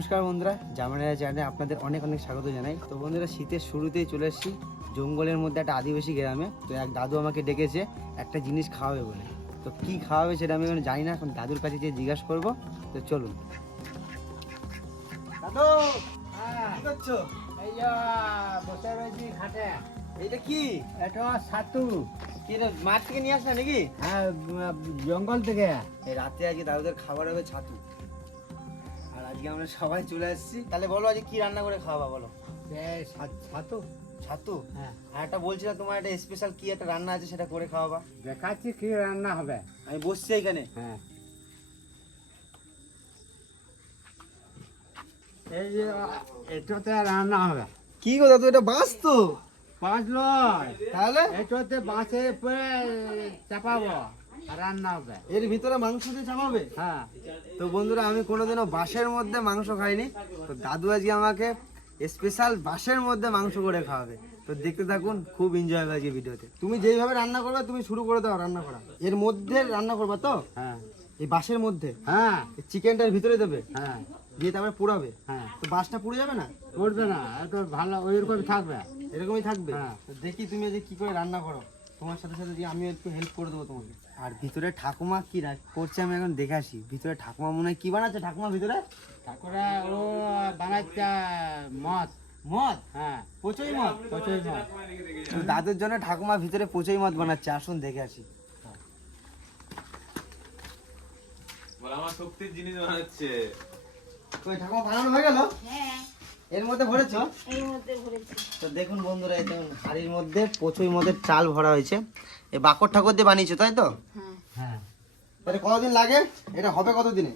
নমস্কার বন্ধুরা জামানিয়া চ্যানেলে আপনাদের অনেক অনেক স্বাগত জানাই। তো বন্ধুরা শীতের শুরুতেই চলে এসেছি। জঙ্গলের মধ্যে একটা আদিবাসী গ্রামে। তো এক দাদু আমাকে ডেকেছে একটা জিনিস খাওয়াবে বলে। তো কি খাওয়াবে সেটা আমি এখন জানি না এখন দাদুর কাছে গিয়ে জিজ্ঞাসা করব। তো চলুন। দাদু কি করছ? এই বসে রয়েছি খাটে এইটা কি? এটা সাতু মাঠ থেকে নিয়ে আসলা নাকি? হ্যাঁ জঙ্গল থেকে। রাতে আজকে দাদুদের খাবার হবে ছাতু। আজকে আমরা সবাই চলে এসেছি তাহলে বলো আজকে কি রান্না করে খাওয়াবা বলো? ছাতু ছাতু? হ্যাঁ। আর একটা বলছিলাম তোমার একটা স্পেশাল কি একটা রান্না আছে সেটা করে খাওয়াবা। দেখাচ্ছি কি রান্না হবে। আমি বসছি এখানে। হ্যাঁ। এই যে এটাতে রান্না হবে। কি গো দাদু এটা বাস তো? পাঁচ লয় তাহলে? এটাতে উপরে চাপাবো। রান্না হবে। এর ভিতরে মাংস দিয়ে চাপাবে? হ্যাঁ। তো বন্ধুরা আমি কোনোদিনও বাঁশের মধ্যে মাংস খাইনি। তো দাদু আজকে আমাকে স্পেশাল বাঁশের মধ্যে মাংস করে খাওয়াবে। তো দেখতে থাকুন খুব এনজয় হবে আজকে ভিডিওতে। তুমি যেইভাবে রান্না করবে তুমি শুরু করে দাও রান্না করা। এর মধ্যে রান্না করবে তো? হ্যাঁ। এই বাঁশের মধ্যে? হ্যাঁ। চিকেনটার ভিতরে দেবে? হ্যাঁ। দিয়ে তারপরে পুড়াবে? হ্যাঁ। তো বাঁশটা পুড়ে যাবে না? পড়বে না এটা ভালো ওইরকম থাকবে। এরকমই থাকবে? হ্যাঁ। দেখি তুমি যে কি করে রান্না করো। তোমার সাথে সাথে দিয়ে আমিও একটু হেল্প করে দেবো তোমাকে। আর ভিতরে ঠাকুমা কি করছে আমি এখন দেখে আসি। ভিতরে ঠাকুমা মনে হয় কি বানাচ্ছে ঠাকুমা ভিতরে? তারপরে ও বানাচ্ছে মদ। মদ? হ্যাঁ। পচই মদ? প্রচুর মদ। দাদুর জন্য ঠাকুমা ভিতরে পচই মদ বানাচ্ছে আসুন দেখে আসি। বলে আমার শক্তির জিনিস বানাচ্ছে। ওই ঠাকুমা বানানো হয়ে গেল? হ্যাঁ। এর মধ্যে ভরেছ? এর মধ্যে ভরেছি। তো দেখুন বন্ধুরা এই দেখুন হাড়ির মধ্যে পচই মদের চাল ভরা হয়েছে। এই বাকর ঠাকুর দিয়ে বানিয়েছো তাই তো? হ্যাঁ। হ্যাঁ। তাহলে কতদিন লাগে? এটা হবে কতদিনে?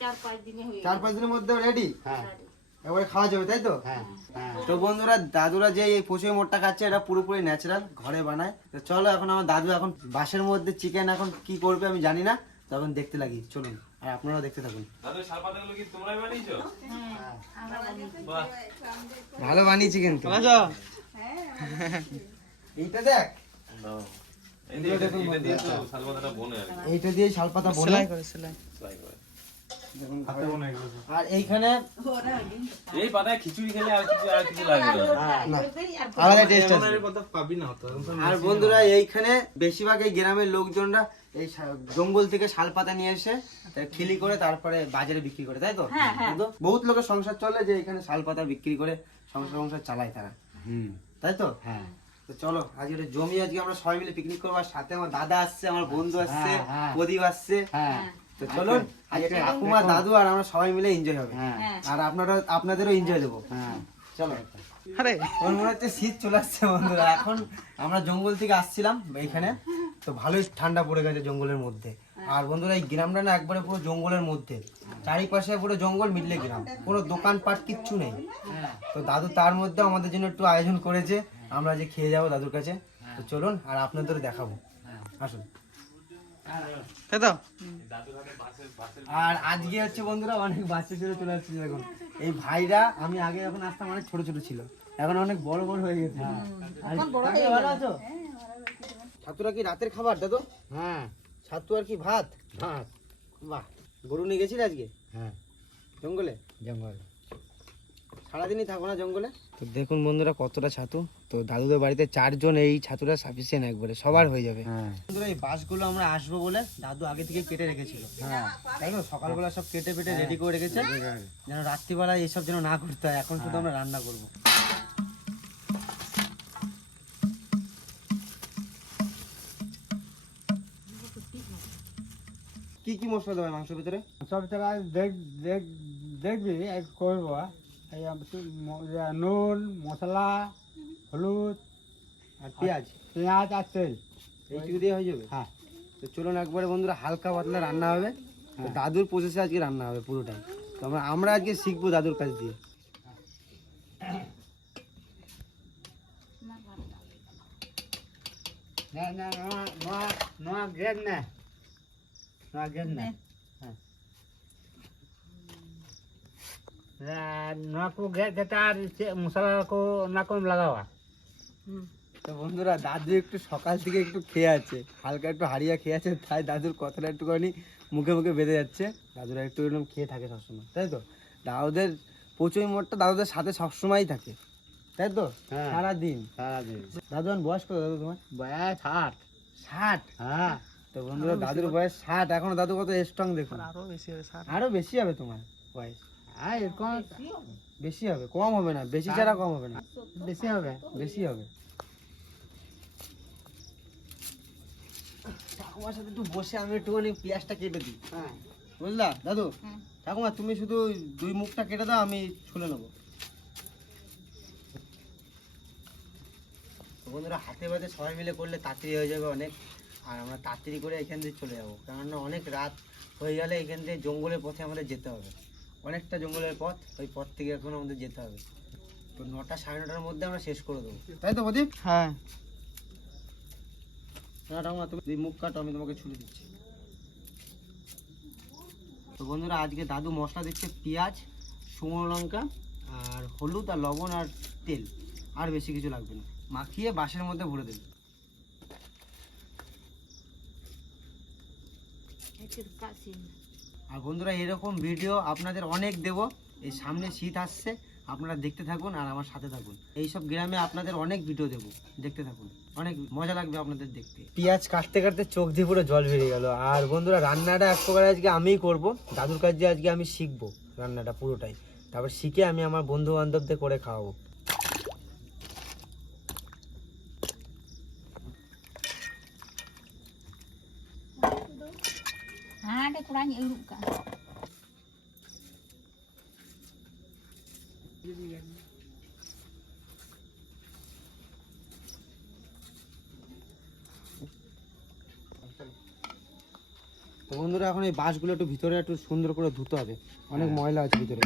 চার পাঁচ দিনে চার পাঁচ দিনের মধ্যে রেডি হ্যাঁ। এবারে খাওয়া যাবে তাই তো? হ্যাঁ হ্যাঁ। তো বন্ধুরা দাদুরা যে এই পশুর মোটটা খাচ্ছে এটা পুরোপুরি ন্যাচারাল ঘরে বানায়। তো চলো এখন আমার দাদু এখন বাসের মধ্যে চিকেন এখন কি করবে আমি জানি না তখন দেখতে লাগি চলুন। আর আপনারাও দেখতে থাকুন। দাদু শাল পাতাগুলো কি তোমরাই বানিয়েছো? হ্যাঁ। আমরা বানিয়েছি। বাহ ভালো? বানিয়েছি কিন্তু এইটা দেখ। এই যে এটা এটা দিয়ে শাল বনে আর কি। এইটা দিয়ে শালপাতা বলে সেলাই করে। দেখুন আর এইখানে এই পাতায় খিচুড়ি খেলে আর কিছু আর কিছু লাগবে না। না, ওইটাই আর আলাদা টেস্ট আছে। আর বন্ধুরা এইখানে বেশিরভাগ এই গ্রামের লোকজনরা এই জঙ্গল থেকে শালপাতা নিয়ে এসে খিলি করে তারপরে বাজারে বিক্রি করে তাই তো? কিন্তু বহুত লোকের সংসার চলে যে এখানে শালপাতা বিক্রি করে সংসার সংসার চালায় তারা। হুম। তাই তো? হ্যাঁ। তো চলো আজকে একটা জমি আজকে আমরা সবাই মিলে পিকনিক করব। আর সাথে আমার দাদা আসছে আমার বন্ধু আসছে হ্যাঁ, হ্যাঁ। প্রদীপ আসছে। হ্যাঁ। তো চলুন আজকে ঠাকুমা দাদু আর আমরা সবাই মিলে এনজয় হবে। হ্যাঁ। আর আপনারা আপনাদেরও এনজয় দেবো। হ্যাঁ। চলো। আরে। আমার মনে হচ্ছে শীত চলে আসছে বন্ধুরা। এখন আমরা জঙ্গল থেকে আসছিলাম এখানে। তো ভালোই ঠান্ডা পড়ে গেছে জঙ্গলের মধ্যে। আর বন্ধুরা এই গ্রামটা না একবারে পুরো জঙ্গলের মধ্যে। চারিপাশে পুরো জঙ্গল মিডলে গ্রাম। কোনো দোকানপাট কিচ্ছু নেই। হ্যাঁ। তো দাদু তার মধ্যে আমাদের জন্য একটু আয়োজন করেছে। আমরা যে খেয়ে যাব দাদুর কাছে তো চলুন আর আপনাদের দেখাবো। আসুন। আর আজকে হচ্ছে বন্ধুরা অনেক বাচ্চা ছেলে চলে আসছে এখন এই ভাইরা আমি আগে যখন আসতাম অনেক ছোট ছোট ছিল এখন অনেক বড় বড় হয়ে গেছে। কাকা ভালো আছো? ছাতুরা কি রাতের খাবার দাদু? হ্যাঁ। ছাতু আর কি ভাত? ভাত। বাহ গরু নিয়ে গেছিস আজকে? হ্যাঁ। জঙ্গলে? জঙ্গল। সারাদিনই থাকো না জঙ্গলে? তো দেখুন বন্ধুরা কতটা ছাতু। তো দাদুদের বাড়িতে চারজন এই ছাতুটা সাফিসিয়েন্ট একবারে সবার হয়ে যাবে। হ্যাঁ। বন্ধুরা এই বাসগুলো আমরা আসব বলে দাদু আগে থেকে কেটে রেখেছিল। হ্যাঁ। তাই তো? সকালবেলা সব কেটে পেটে রেডি করে রেখেছে। যেন রাত্রিবেলা এইসব যেন না করতে হয় এখন শুধু আমরা রান্না করব। কি কি মশলা দেবে মাংসের ভিতরে? সব দেখ দেখবি এক করব নুন মশলা হলুদ আর পেঁয়াজ পেঁয়াজ আর তেল এইটুকু দিয়ে হয়ে যাবে হ্যাঁ তো চলুন একবারে বন্ধুরা হালকা পাতলা রান্না হবে তো দাদুর প্রসেসে আজকে রান্না হবে পুরোটাই তো আমরা আমরা আজকে শিখব দাদুর কাছ দিয়ে না না নোয়া নোয়া নোয়া গেট না নোয়া গেট না ᱱᱚᱣᱟ ᱠᱚ ᱜᱮᱫ ᱠᱟᱛᱮ ᱟᱨ ᱪᱮᱫ ᱢᱚᱥᱞᱟ ᱠᱚ ᱚᱱᱟ ᱠᱚᱢ লাগাᱣᱟ তো বন্ধুরা দাদু একটু সকাল থেকে একটু খেয়ে আছে হালকা একটু হারিয়ে খেয়ে আছে তাই দাদুর কথাটা একটুখানি মুখে মুখে বেঁধে যাচ্ছে। দাদুরা একটু এরকম খেয়ে থাকে সবসময় তাই তো? দাদুদের প্রচুর মোটটা দাদুদের সাথে সবসময়ই থাকে তাই তো? সারাদিন। সারাদিন। দাদু বয়স কত দাদু তোমার? বয়স ষাট। ষাট? হ্যাঁ। তো বন্ধুরা দাদুর বয়স ষাট এখন দাদু কত স্ট্রং দেখুন। আরও বেশি হবে আরও বেশি হবে তোমার বয়স। হ্যাঁ এরকম বেশি হবে? কম হবে না বেশি ছাড়া কম হবে না। বেশি হবে বেশি হবে। ঠাকুমার সাথে একটু বসে আমি একটুখানি পেঁয়াজটা কেটে দিই। হ্যাঁ। বুঝলা? দাদু হ্যাঁ। ঠাকুমা তুমি শুধু দুই মুখটা কেটে দাও আমি ছুলে নেব। বন্ধুরা হাতে বাদে সবাই মিলে করলে তাড়াতাড়ি হয়ে যাবে অনেক। আর আমরা তাড়াতাড়ি করে এখান থেকে চলে যাব। কেননা অনেক রাত হয়ে গেলে এখান থেকে জঙ্গলের পথে আমাদের যেতে হবে। অনেকটা জঙ্গলের পথ ওই পথ থেকে এখন আমাদের যেতে হবে। তো নটা সাড়ে নটার মধ্যে আমরা শেষ করে দেবো। তাই তো প্রদীপ? হ্যাঁ। না ঠাকুমা তুমি মুখ কাটো আমি তোমাকে ছুলে দিচ্ছি। তো বন্ধুরা আজকে দাদু মশলা দিচ্ছে পেঁয়াজ শুকনো লঙ্কা আর হলুদ আর লবণ আর তেল। আর বেশি কিছু লাগবে না। মাখিয়ে বাঁশের মধ্যে ভরে দেবে। কাছে আর বন্ধুরা, এরকম ভিডিও আপনাদের অনেক দেব। এই সামনে শীত আসছে, আপনারা দেখতে থাকুন আর আমার সাথে থাকুন। এইসব গ্রামে আপনাদের অনেক ভিডিও দেব, দেখতে থাকুন। অনেক মজা লাগবে আপনাদের দেখতে। পেঁয়াজ কাটতে কাটতে চোখ দিয়ে পুরো জল বেরিয়ে গেল। আর বন্ধুরা, রান্নাটা এক প্রকার আজকে আমিই করব। দাদুর কাছে আজকে আমি শিখব রান্নাটা পুরোটাই। তারপর শিখে আমি আমার বন্ধু বান্ধবদের করে খাওয়াবো। Kan. তো বন্ধুরা এখন এই বাঁশগুলো একটু ভিতরে একটু সুন্দর করে ধুতে হবে। অনেক ময়লা আছে ভিতরে।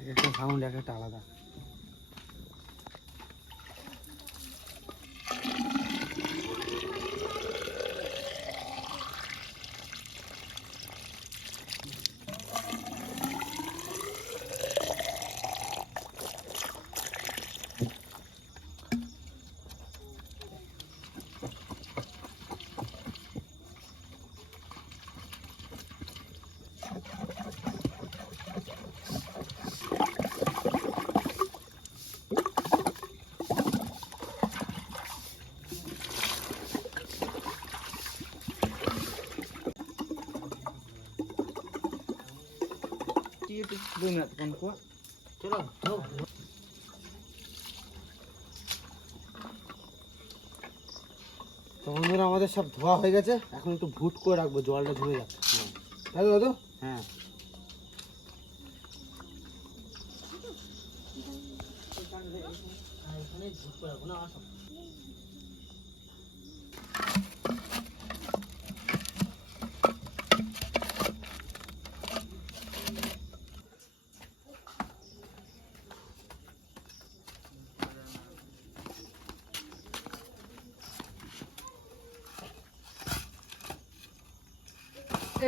এক একটা সাউন্ড এক একটা আলাদা। দুই মিনিট কোন কো চলো ধো। তো বন্ধুরা আমাদের সব ধোয়া হয়ে গেছে। এখন একটু ভুট করে রাখব জলটা ধুয়ে যাচ্ছে। তাই তো দাদু? হ্যাঁ।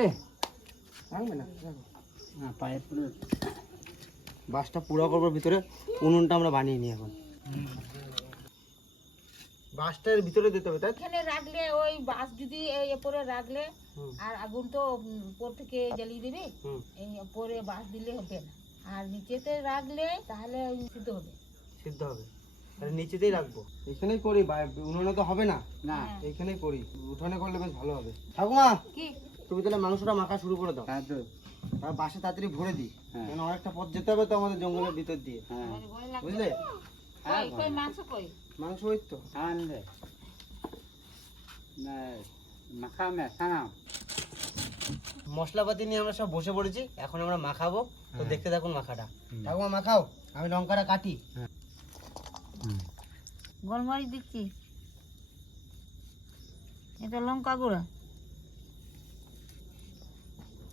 এ ভাঙবে না রাখো। হ্যাঁ পায়ে পুরো বাসটা পুরো করব ভিতরে উনুনটা আমরা বানিয়ে নিই এখন। বাসটার ভিতরে দিতে হবে তাই এখানে রাখলে ওই বাস যদি এই উপরে রাখলে আর আগুন তো উপর থেকে জ্বালিয়ে দেবে এই উপরে বাস দিলে হবে না। আর নিচেতে রাখলে তাহলে সিদ্ধ হবে। সিদ্ধ হবে। তাহলে নিচেতেই রাখব। এখানেই করি উনুনে তো হবে না? না। হ্যাঁ। এখানেই করি। উঠোনে করলে বেশ ভালো হবে। ঠাকুমা কি? তুমি তাহলে মাংসটা মাখা শুরু করে দাও। দাদু আর বাসে তাড়াতাড়ি ভরে দিই। হ্যাঁ। কেন অনেকটা পথ যেতে হবে তো আমাদের জঙ্গলের ভিতর দিয়ে। হ্যাঁ। বুঝলে? কই মাংস কই? মাংস ওই তো। আনবে মাখা মে মশলাপাতি নিয়ে আমরা সব বসে পড়েছি। এখন আমরা মাখাবো। তো হ্যাঁ। দেখতে থাকুন মাখাটা। ঠাকুমা মাখাও। আমি লঙ্কাটা কাটি। গোলমরিচ দিচ্ছি। এটা লঙ্কা গুঁড়া।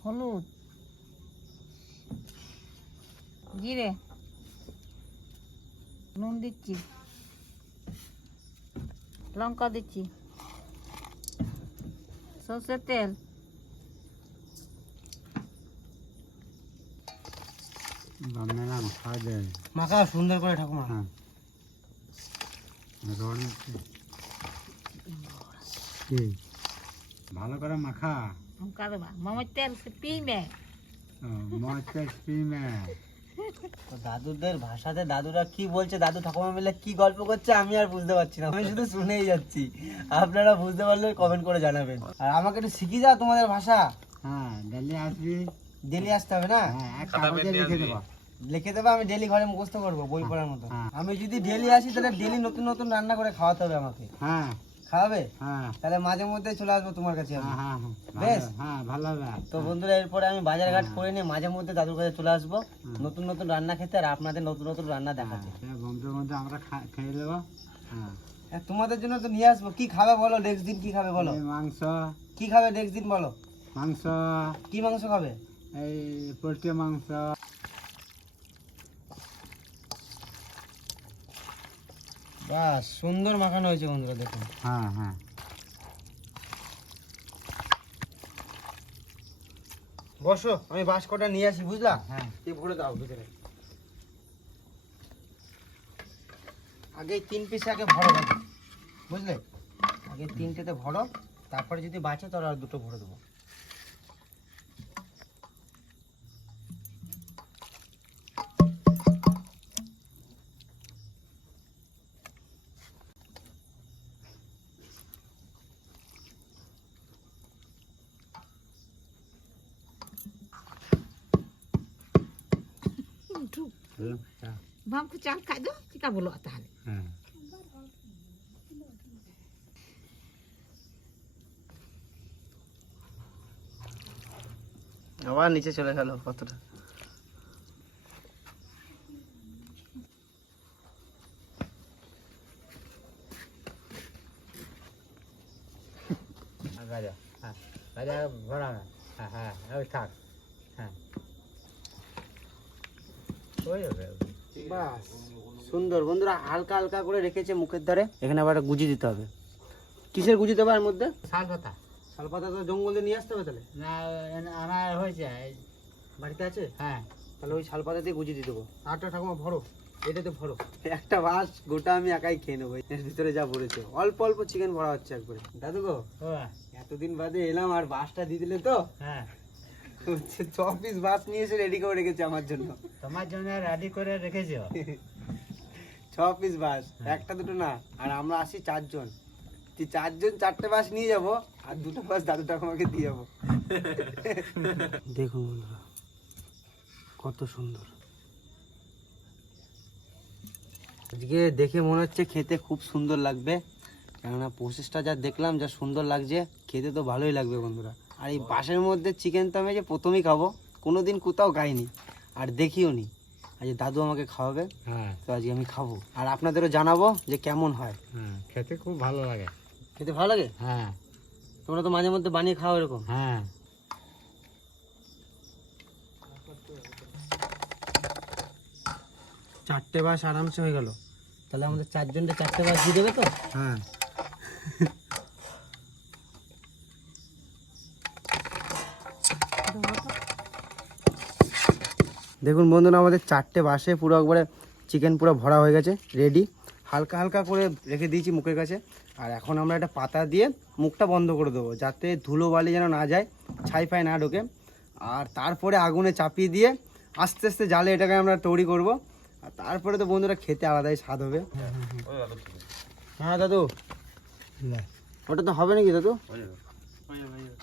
হলুদ। ঘিরে নুন দিচ্ছি। লঙ্কা দিচ্ছি। সর্ষের তেল। মাখা সুন্দর করে ঠাকুমা। হ্যাঁ। ভালো করে মাখা। মামার তেল পিমে মামার তেল পিমে দাদুদের ভাষাতে দাদুরা কি বলছে? দাদু ঠাকুমা মিলে কি গল্প করছে আমি আর বুঝতে পারছি না। আমি শুধু শুনেই যাচ্ছি। আপনারা বুঝতে পারলে কমেন্ট করে জানাবেন। আর আমাকে একটু শিখিয়ে দাও তোমাদের ভাষা। হ্যাঁ ডেলি আসবি। ডেলি আসতে হবে না? হ্যাঁ লিখে দেবো। লিখে দেবে আমি ডেলি ঘরে মুখস্থ করব বই পড়ার মতো। হ্যাঁ। আমি যদি ডেলি আসি তাহলে ডেলি নতুন নতুন রান্না করে খাওয়াতে হবে আমাকে। হ্যাঁ। খাওয়াবে? হ্যাঁ। তাহলে মাঝে মধ্যে চলে আসব তোমার কাছে আমি। হ্যাঁ হ্যাঁ বেশ। ভালো, হ্যাঁ ভালো হবে তো বন্ধুরা এরপরে আমি বাজার ঘাট করে নিয়ে মাঝে মধ্যে দাদুর কাছে চলে আসব। নতুন নতুন রান্না খেতে আর আপনাদের নতুন নতুন রান্না দেখাতে। হ্যাঁ বন্ধুর মধ্যে আমরা খেয়ে হ্যাঁ। হ্যাঁ, তোমাদের জন্য তো নিয়ে আসব। কি খাবে বলো? নেক্সট দিন কি খাবে বলো? মাংস। কি খাবে নেক্সট দিন বলো? মাংস। কি মাংস খাবে? এই পোলট্রি মাংস। বাস সুন্দর মাখানো হয়েছে বন্ধুরা দেখুন। হ্যাঁ হ্যাঁ। বসো আমি বাস কটা নিয়ে আসি বুঝলা? হ্যাঁ এই ভরে দাও ভিতরে? আগে তিন পিস আগে ভরো বুঝলে? আগে তিনটেতে ভরো তারপরে যদি বাঁচে তাহলে আর দুটো ভরে দেবো হ্যাঁ, হ্যাঁ, ᱵᱟᱠᱚ ᱪᱟᱞ ᱠᱷᱟᱡ ᱫᱚ ᱪᱤᱠᱟ ᱵᱚᱞᱚᱜᱼᱟ ᱛᱟᱦᱞᱮ ᱦᱮᱸ আবার নিচে চলে গেল কতটা হালকা হালকা করে রেখেছে মুখের ধারে এখানে আবার গুজি দিতে হবে। কিসের গুজি দেবো এর মধ্যে? শাল পাতা শাল পাতা তো জঙ্গল দিয়ে নিয়ে আসতে হবে তাহলে? না আনা হয়েছে বাড়িতে আছে? হ্যাঁ তাহলে ওই শাল পাতা দিয়ে গুজি দিয়ে দেবো। আটটা ঠাকুমা ভরো এটাতে ভরো। একটা বাস গোটা আমি একাই খেয়ে নেব এর ভিতরে যা ভরেছে। অল্প অল্প চিকেন ভরা হচ্ছে একবারে। দাদু গো এতদিন বাদে এলাম আর বাসটা দিয়ে দিলে তো? হ্যাঁ। ছ পিস বাস নিয়ে এসে রেডি করে রেখেছে আমার জন্য। তোমার জন্য রেডি করে রেখেছো ছ পিস বাস, একটা দুটো না। আর আমরা আসি চারজন। তুই চারজন চারটে বাস নিয়ে যাব, আর দুটো বাস দাদু ঠাকুমাকে দিয়ে যাব। দেখুন বন্ধুরা, কত সুন্দর। আজকে দেখে মনে হচ্ছে খেতে খুব সুন্দর লাগবে। কেননা প্রসেসটা যা দেখলাম, যা সুন্দর লাগছে, খেতে তো ভালোই লাগবে বন্ধুরা। আর এই বাসের মধ্যে চিকেন তো আমি যে প্রথমেই খাব, কোনোদিন কোথাও খাইনি। আর দেখিও নি আজ দাদু আমাকে খাওয়াবে। হ্যাঁ। তো আজকে আমি খাব। আর আপনাদেরও জানাব যে কেমন হয়। হ্যাঁ খেতে খুব ভালো লাগে। খেতে ভালো লাগে? হ্যাঁ। তোমরা তো মাঝে মধ্যে বানিয়ে খাও এরকম। হ্যাঁ। চারটে বাস আরামসে হয়ে গেল। তাহলে আমাদের চারজনটা চারটে বাস দিয়ে দেবে তো? হ্যাঁ। দেখুন বন্ধুরা আমাদের চারটে বাসে পুরো একবারে চিকেন পুরো ভরা হয়ে গেছে রেডি হালকা হালকা করে রেখে দিয়েছি মুখের কাছে। আর এখন আমরা একটা পাতা দিয়ে মুখটা বন্ধ করে দেবো যাতে ধুলো বালি যেন না যায় ছাই ফাই না ঢোকে। আর তারপরে আগুনে চাপিয়ে দিয়ে আস্তে আস্তে জালে এটাকে আমরা তৈরি করব। আর তারপরে তো বন্ধুরা খেতে আলাদাই স্বাদ হবে। হ্যাঁ দাদু ওটা তো হবে নাকি দাদু ওই যাবে। ওই যাবে, ওই যাবে।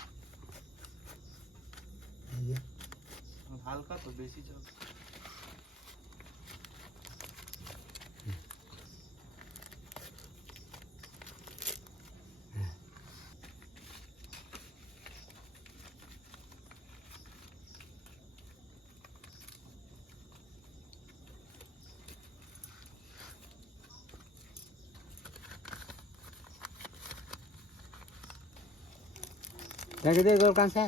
হালকা তো বেশি জল Dari dia golkan saya.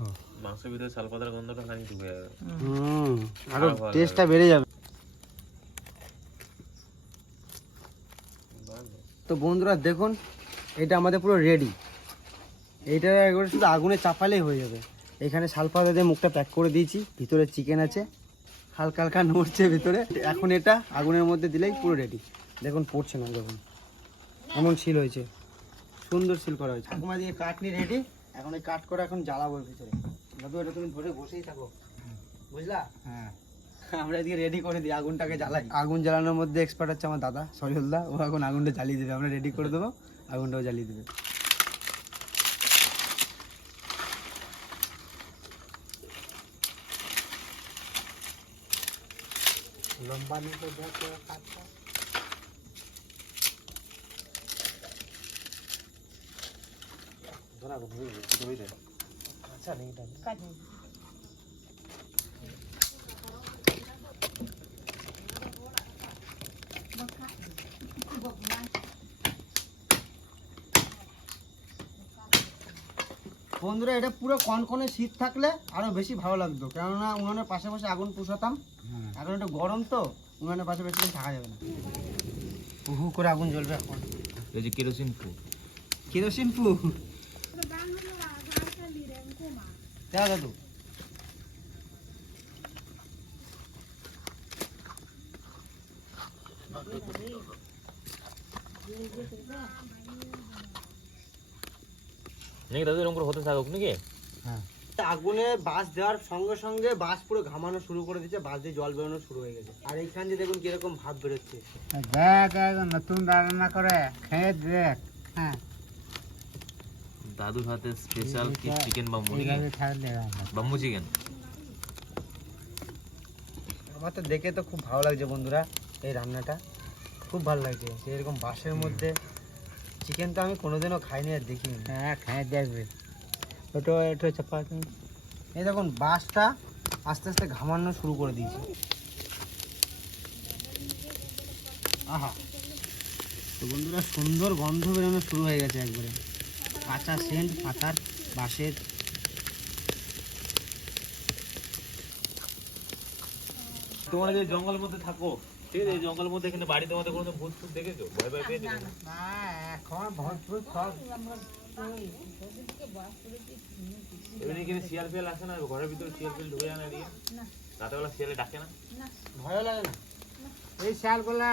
Oh. মাংসের ভিতরে শালপাতার গন্ধটা খানি ঢুকে যাবে। হুম আরও টেস্টটা বেড়ে যাবে। তো বন্ধুরা দেখুন এটা আমাদের পুরো রেডি এইটা একবারে শুধু আগুনে চাপালেই হয়ে যাবে। এখানে শালপাতা দিয়ে মুখটা প্যাক করে দিয়েছি ভিতরে চিকেন আছে হালকা হালকা নড়ছে ভিতরে। এখন এটা আগুনের মধ্যে দিলেই পুরো রেডি দেখুন পড়ছে না দেখুন। এমন শিল হয়েছে। সুন্দর শিল করা হয়েছে। ঠাকুমা দিয়ে কাটনি রেডি এখন এই কাট করে এখন জ্বালাবো ভিতরে। দাদু এটা তুমি ধরে বসেই থাকো বুঝলা হ্যাঁ আমরা এদিকে রেডি করে দিই আগুনটাকে জ্বালাই আগুন জ্বালানোর মধ্যে এক্সপার্ট হচ্ছে আমার দাদা সরিউল্লাহ ও এখন আগুনটা জ্বালিয়ে দেবে আমরা রেডি করে দেবো আগুনটাও জ্বালিয়ে দেবে লম্বা নিতে দেখো কাটটা আচ্ছা নেই কাজে বন্ধুরা এটা পুরো কনকনে শীত থাকলে আরও বেশি ভালো লাগতো। কেননা উনুনের পাশাপাশি আগুন পুষাতাম। হ্যাঁ। এখন একটু গরম তো উনুনের পাশে বেশি থাকা যাবে না। হু করে আগুন জ্বলবে এখন। এই যে কেরোসিন ফু কেরোসিন পু দেখা দাদু। নাকি দাদু এরকম করে হতে থাকুক নাকি? হ্যাঁ। আগুনে বাঁশ দেওয়ার সঙ্গে সঙ্গে বাঁশ পুরো ঘামানো শুরু করে দিচ্ছে বাঁশ দিয়ে জল বেরোনো শুরু হয়ে গেছে। আর এইখান দিয়ে দেখুন কীরকম ভাব বেরোচ্ছে। দেখ নতুন রান্না করে খেয়ে দেখ। হ্যাঁ। দাদুর হাতে স্পেশাল কি চিকেন বা হবে। বাম্বু চিকেন আমার তো দেখে তো খুব ভালো লাগছে বন্ধুরা এই রান্নাটা। খুব ভালো লাগছে। এরকম বাঁশের মধ্যে চিকেন তো আমি কোনোদিনও খাইনি আর দেখিনি। হ্যাঁ খেয়ে দেখবে। ওটা একটু চাপাতি এই দেখুন বাঁশটা আস্তে আস্তে ঘামানো শুরু করে দিয়েছে। আহা। তো বন্ধুরা সুন্দর গন্ধ বেরোনো শুরু হয়ে গেছে একবারে। কাঁচা সেন্ট পাতার বাঁশের তোমরা যে জঙ্গলের মধ্যে থাকো ঠিক আছে? এই জঙ্গলের মধ্যে এখানে বাড়িতে মধ্যে কোনো ভূত ফুত দেখেছ? ভয় ভয় পেয়েছ না এখন ভরপুর সব এমনি এখানে শিয়াল ফিয়াল আসে না? ঘরের ভিতরে শিয়াল ফিয়াল ঢুকে যায় না এদিকে? না। রাতেবেলা শিয়ালে ডাকে না? ভয়ও লাগে না। এই শালগুলা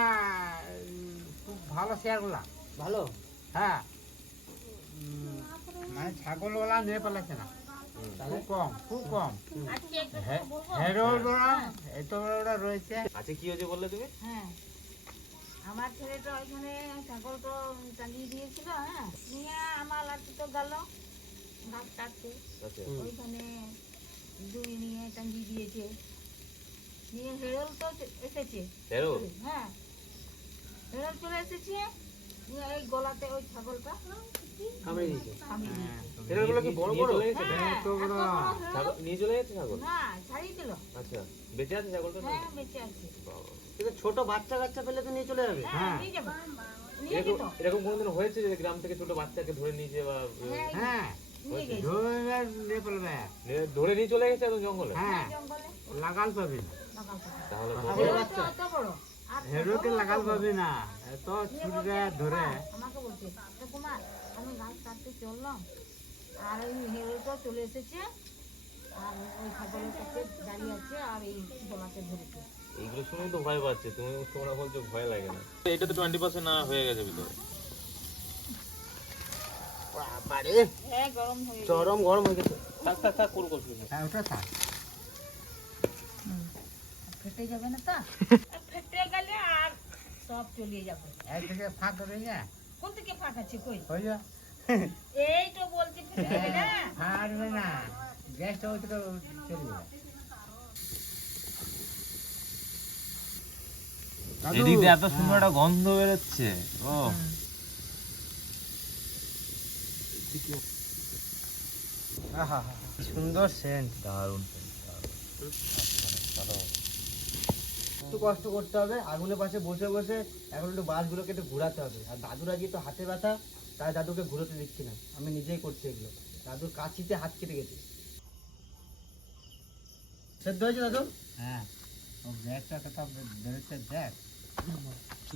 উম, খুব ভালো শেয়ারগুলা ভালো? হ্যাঁ। মানে ছাগলগুলা নিয়ে পালাচ্ছে না। খুব কম খুব কম। হেরোর বড়া এত বড় রয়েছে। আচ্ছা কি হয়েছে বললে তুমি? হ্যাঁ। আমার ছেলেটা ওইখানে ছাগল তো টাঙিয়ে দিয়েছিল হ্যাঁ। নিয়ে আমার লাঠি তো গেল ঘাস কাটতে। আচ্ছা। ওইখানে দুই নিয়ে টাঙিয়ে দিয়েছে। নিয়ে হেরল তো এসেছে। হ্যাঁ। হেরল চলে এসেছে। এই গলাতে ওই ছাগলটা? কামড়ে দিয়েছে এগুলো কি বড় বড় নিয়ে চলে গেছে? হ্যাঁ, এত বড়। এত বড় হেরল। ছাগল- নিয়ে চলে গেছে ছাগল? না ছাড়িয়ে দিল। আচ্ছা বেঁচে আছে ছাগলটা হ্যাঁ বেঁচে আছে। বাবা। ছোট বাচ্চা কাচ্চা পেলে তো নিয়ে চলে যাবে। হ্যাঁ নিয়ে যাবে। এরকম কোনোদিন হয়েছে যে গ্রাম থেকে ছোট বাচ্চাকে ধরে নিয়েছে বা হ্যাঁ হ্যাঁ। নিয়ে ধরে নিয়ে চলে গেছে জঙ্গলে। হ্যাঁ। জঙ্গলে লাগাল পাবি। না লাগাল তাহলে হেরোকে লাগাল পাবি না। এত ছুটবে ধরে আমাকে বলছে কুমার আমি গাছ কাটতে চললাম আর ওই হেরোটা চলে এসেছে। আর ওই ছাগলের কাছে দাঁড়িয়ে আছে আর এই গলাতে ধরেছে। এইগুলো শুনেই তো ভয় পাচ্ছে। তুমি তোমরা বলছো ভয় লাগে না। এটা তো টোয়েন্টি পার্সেন্ট না হয়ে গেছে ভিতরে। বাবারে। হ্যাঁ গরম হয়ে চরম গরম হয়ে গেছে। থাক থাক থাক কোনো নেই হ্যাঁ ওটা থাক। ফেটে যাবে না তা? সব চলিয়ে যাবে। একদিকে ফাঁক না কোন থেকে ফাঁক আছে কই? ওই এই তো বলছি ফেটে না। থেকে চলে যাবে এদিক দিয়ে এত সুন্দর একটা গন্ধ বেরোচ্ছে। ও। আহা সুন্দর সেন্ট দারুণ। একটু কষ্ট করতে হবে আগুনের পাশে বসে বসে এখন একটু বাসগুলোকে একটু ঘোরাতে হবে। আর দাদুর আজকে তো হাতে ব্যথা তাই দাদুকে ঘুরোতে দিচ্ছি না। আমি নিজেই করছি এগুলো। দাদুর কাছিতে হাত কেটে গেছে। সেদ্ধ হয়েছে দাদু? হ্যাঁ।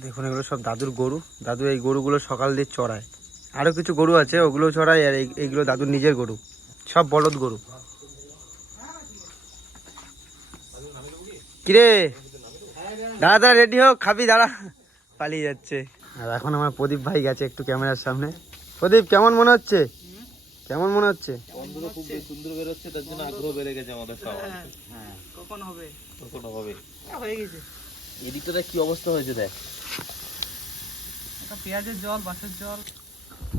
দেখুন এগুলো সব দাদুর গরু। দাদু এই গরুগুলো সকাল দিয়ে চড়ায়। আরও কিছু গরু আছে ওগুলো চড়ায় আর এইগুলো দাদুর নিজের গরু। সব বলদ গরু। কিরে? দাঁড়া দাঁড়া রেডি হোক খাবি দাঁড়া। পালিয়ে যাচ্ছে। আর এখন আমার প্রদীপ ভাই গেছে একটু ক্যামেরার সামনে। প্রদীপ কেমন মনে হচ্ছে? কেমন মনে হচ্ছে? গন্ধটা খুব সুন্দর বেরোচ্ছে তার জন্য আগ্রহ বেড়ে গেছে আমাদের খাওয়া হ্যাঁ কখন হবে? কখনো হবে? হয়ে গেছে। এদিকটা কি অবস্থা হয়েছে দেখ। পেঁয়াজের জল বাসের জল।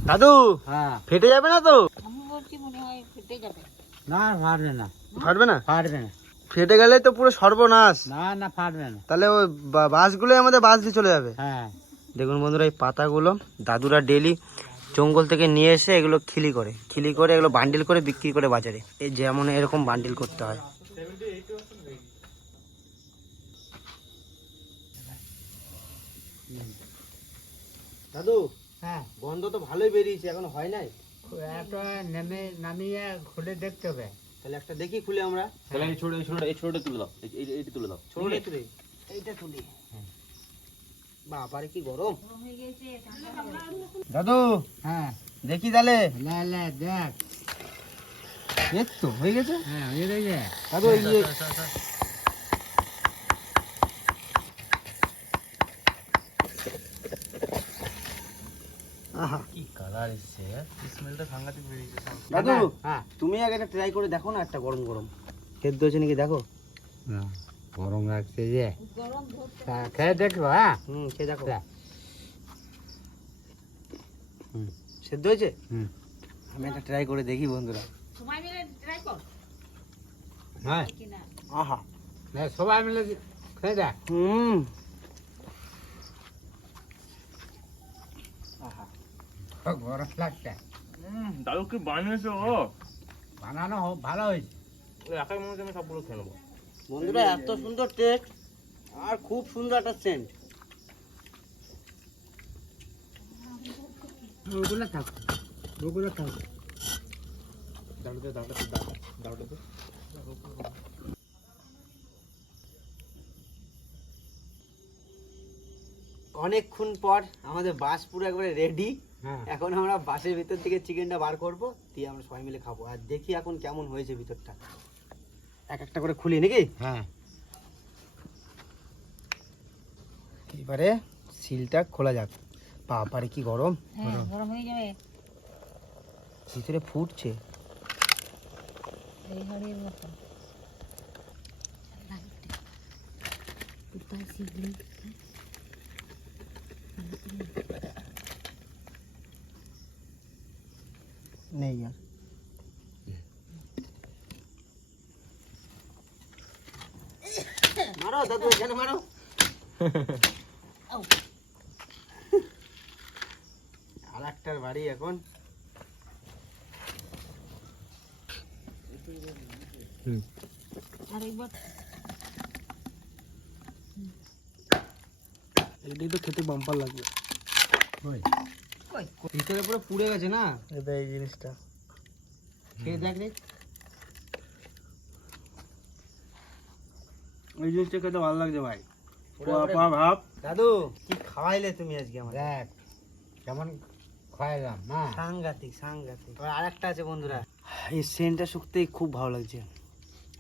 দাদু হ্যাঁ। ফেটে যাবে না তো? আমি মনে হয় ফেটে যাবে। না ফাটবে না। ফাটবে না? ফাটবে না। ফেটে গেলে তো পুরো সর্বনাশ। না না ফাটবে না। তাহলে ওই বা- বাসগুলোই আমাদের বাস দিয়ে চলে যাবে। হ্যাঁ। দেখুন বন্ধুরা এই পাতাগুলো দাদুরা ডেলি জঙ্গল থেকে নিয়ে এসে এগুলো খিলি করে। খিলি করে এগুলো বান্ডিল করে বিক্রি করে বাজারে। এই যেমন এরকম বান্ডিল করতে হয়। দাদু হ্যাঁ। গন্ধ তো ভালোই বেরিয়েছে এখন হয় নাই? একটা নেমে নামিয়ে খুলে দেখতে হবে। তাহলে একটা দেখি খুলে আমরা। তাহলে এই ছোট এই ছোট এই ছোটটা তুলে দাও। এই- এই- এইটা তুলে দাও। ছোট তুলে এইটা তুলি। বাবারে কি গরম। দাদু হ্যাঁ। দেখি তাহলে। লে লে দেখ। এই তো হয়ে গেছে? হ্যাঁ হয়ে গেছে। দাদু এই যে আহা। দাদু হ্যাঁ তুমি আগে একটা ট্রাই করে দেখো না একটা গরম গরম। সেদ্ধ হয়েছে নাকি দেখো? গরম লাগছে যে। হ্যাঁ, খেয়ে দেখব হ্যাঁ। হুম খেয়ে দেখো। হুম সেদ্ধ হয়েছে? হুম। আমি একটা ট্রাই করে দেখি বন্ধুরা। সময় মিলে ট্রাই কর। হ্যাঁ। আহা। নে, সবাই মিলে খেয়ে দেখ। হুম আহা ও, গরম লাগছে। দাদু কি বানিয়েছে? বানানো হোক- ভালো হয়েছে। একাই মনে হচ্ছে আমি সবগুলো খেয়ে নেব। বন্ধুরা এত সুন্দর টেস্ট আর খুব সুন্দর একটা সেন্ট ওগুলো থাক ওগুলো থাক। দাঁড়াতে দাঁড়াতে দাঁড়াতে দাঁড়াতে অনেকক্ষণ পর আমাদের বাস পুরো একবারে রেডি এখন আমরা বাসের ভিতর থেকে চিকেনটা বার করব দিয়ে আমরা সবাই মিলে খাব। আর দেখি এখন কেমন হয়েছে ভিতরটা। এক একটা করে খুলি নাকি? হ্যাঁ। এবারে সিলটা খোলা যাক। বাবারে কি গরম। হ্যাঁ গরম। হয়ে যাবে। ভিতরে ফুটছে। এই হাড়ির মতো। কোথায় নেই আর। মারো দাদু এখানে মারো। আর একটার বাড়ি এখন। এটাই তো খেতে বাম্পার লাগবে ভিতরে পুরো পুড়ে গেছে না? এটা এই জিনিসটা। খেয়ে দেখ রে। ওই জিনিসটা খেতে ভালো লাগছে ভাই। পোয়া ভাব। দাদু কি খাওয়াইলে তুমি আজকে আমার দেখ কেমন খাইলাম না সাংঘাতিক সাংঘাতিক। আর একটা আছে বন্ধুরা। এই সেন্টটা শুকতেই খুব ভালো লাগছে।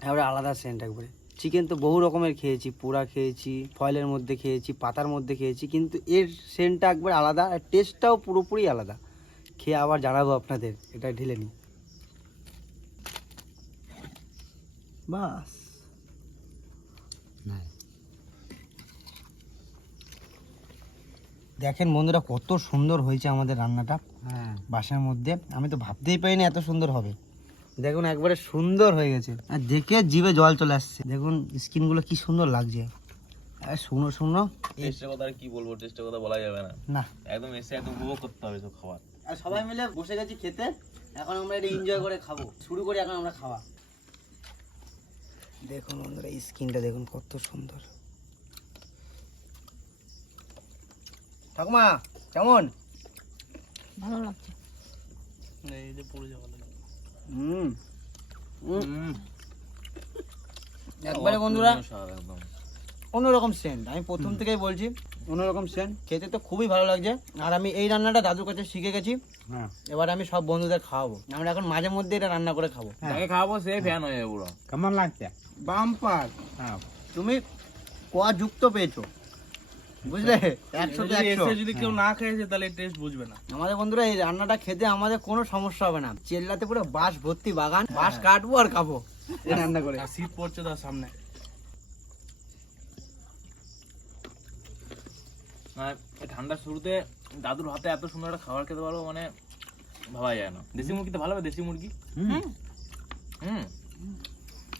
এবারে আলাদা সেন্ট একবারে। চিকেন তো বহু রকমের খেয়েছি পোড়া খেয়েছি ফয়েলের মধ্যে খেয়েছি পাতার মধ্যে খেয়েছি কিন্তু এর সেন্টটা একবার আলাদা আর টেস্টটাও পুরোপুরি আলাদা। খেয়ে আবার জানাব আপনাদের এটা ঢেলে নি বাস। দেখেন বন্ধুরা কত সুন্দর হয়েছে আমাদের রান্নাটা। হ্যাঁ। বাসার মধ্যে আমি তো ভাবতেই পারিনি এত সুন্দর হবে। দেখুন একবারে সুন্দর হয়ে গেছে। আর দেখে জিভে জল চলে আসছে। দেখুন স্কিনগুলো কি সুন্দর লাগছে। আর শুনো শুনো। টেস্টের কথা আর কি বলব? টেস্টের কথা বলা যাবে না। না। একদম এসে একদম উপভোগ করতে হবে সব খাবার। আর সবাই মিলে বসে গেছি খেতে। এখন আমরা এটা এনজয় করে খাব। শুরু করি এখন আমরা খাওয়া। দেখুন বন্ধুরা এই স্কিনটা দেখুন কত সুন্দর। ঠাকুমা কেমন? ভালো লাগছে। এই যে পড়ে যাওয়া। হুম হুম একবারে বন্ধুরা অন্যরকম সেন্ট আমি প্রথম থেকেই বলছি অন্যরকম সেন্ট খেতে তো খুবই ভালো লাগছে। আর আমি এই রান্নাটা দাদুর কাছে শিখে গেছি। হ্যাঁ। এবার আমি সব বন্ধুদের খাওয়াবো। আমরা এখন মাঝে মধ্যে এটা রান্না করে খাব। তাকে খাওয়াবো সে ফ্যান হয়ে যাবে পুরো। কেমন লাগছে? বাম্পার হ্যাঁ। তুমি কোয়া যুক্ত পেয়েছ। বুঝলে? একশোতে একশো যদি কেউ না খেয়েছে তাহলে টেস্ট বুঝবে না। আমাদের বন্ধুরা এই রান্নাটা খেতে আমাদের কোনো সমস্যা হবে না। চেল্লাতে পুরো বাঁশ ভর্তি বাগান বাঁশ কাটবো আর খাব। রান্না করে। শীত পড়ছে তার সামনে। ঠান্ডার শুরুতে দাদুর হাতে এত সুন্দর একটা খাবার খেতে পারব মানে ভাবা যায় না। দেশি মুরগি তো ভালো হবে দেশি মুরগি? হুম। হুম।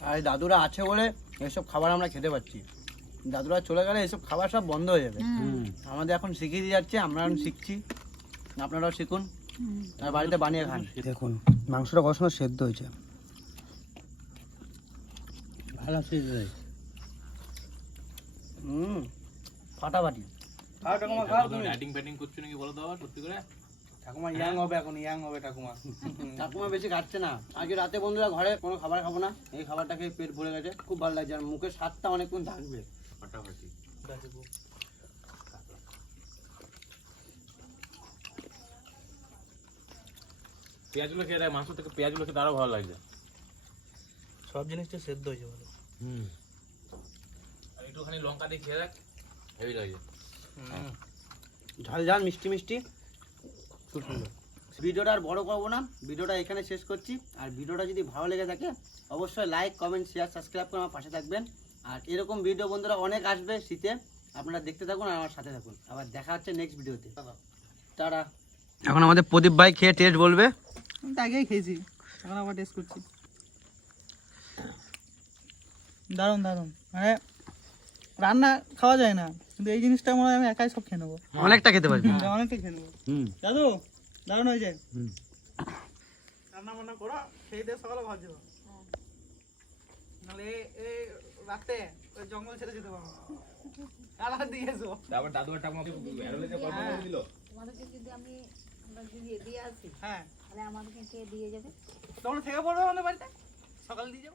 আর এই দাদুরা আছে বলে এসব খাবার আমরা খেতে পাচ্ছি। দাদুরা চলে গেলে এসব খাবার সব বন্ধ হয়ে যাবে। আমাদের এখন শিখিয়ে দিয়ে যাচ্ছে আমরা এখন শিখছি। আপনারাও শিখুন। আর বাড়িতে বানিয়ে খান। দেখুন মাংসটা কত সময় সেদ্ধ হয়েছে। ভালো সিদ্ধ হুম ফাটাফাটি। ডাইটিং ফ্যাটিং করছ নাকি বলো তো আবার সত্যি করে? ঠাকুমা ইয়াং হবে এখন ইয়াং হবে ঠাকুমা। ঠাকুমা বেশি খাচ্ছে না। আজকে রাতে বন্ধুরা ঘরে কোনো খাবার খাব না। এই খাবারটাকে পেট ভরে গেছে খুব ভালো লাগছে। আর মুখের স্বাদটা অনেকক্ষণ থাকবে। ফাটাফাটি পেঁয়াজগুলো খেয়ে দেয় মাংস থেকে পেঁয়াজগুলো খেতে ভালো লাগছে সব জিনিসটা সেদ্ধ হয়েছে ভালো আর একটুখানি লঙ্কা দিয়ে খেয়ে দেখ হেভি লাগছে ঝাল ঝাল মিষ্টি মিষ্টি। খুব সুন্দর ভিডিওটা আর বড় করব না। ভিডিওটা এখানে শেষ করছি। আর ভিডিওটা যদি ভালো লেগে থাকে অবশ্যই লাইক কমেন্ট শেয়ার সাবস্ক্রাইব করে আমার পাশে থাকবেন। আর এরকম ভিডিও বন্ধুরা অনেক আসবে শীতে। আপনারা দেখতে থাকুন আর আমার সাথে থাকুন। আবার দেখা হচ্ছে নেক্সট ভিডিওতে তারা এখন আমাদের প্রদীপ ভাই খেয়ে টেস্ট বলবে। আমি তো আগেই খেয়েছি। এখন আবার টেস্ট করছি। দারুণ দারুণ। মানে রান্না খাওয়া যায় না। কিন্তু এই জিনিসটা মনে হয় আমি একাই সব খেয়ে নেব। অনেকটা খেতে পারবি। অনেকটা খেয়ে নেব। দাদু দারুণ হয়ে যায় রান্না বান্না করো সেই দিয়ে সকালে যাব। নাহলে এই রাতে ওই জঙ্গল ছেড়ে যেতে পারব। কালা দিয়ে এসো। তারপর দাদু একটা আমাকে অ্যারোলেতে গল্প করে দিল তোমাদেরকে যদি আমি আমরা যদি দিয়ে আসি হ্যাঁ। তাহলে আমাদেরকে কে দিয়ে যাবে? তোমরা থেকে পড়বে আমাদের বাড়িতে? সকালে দিয়ে যাব?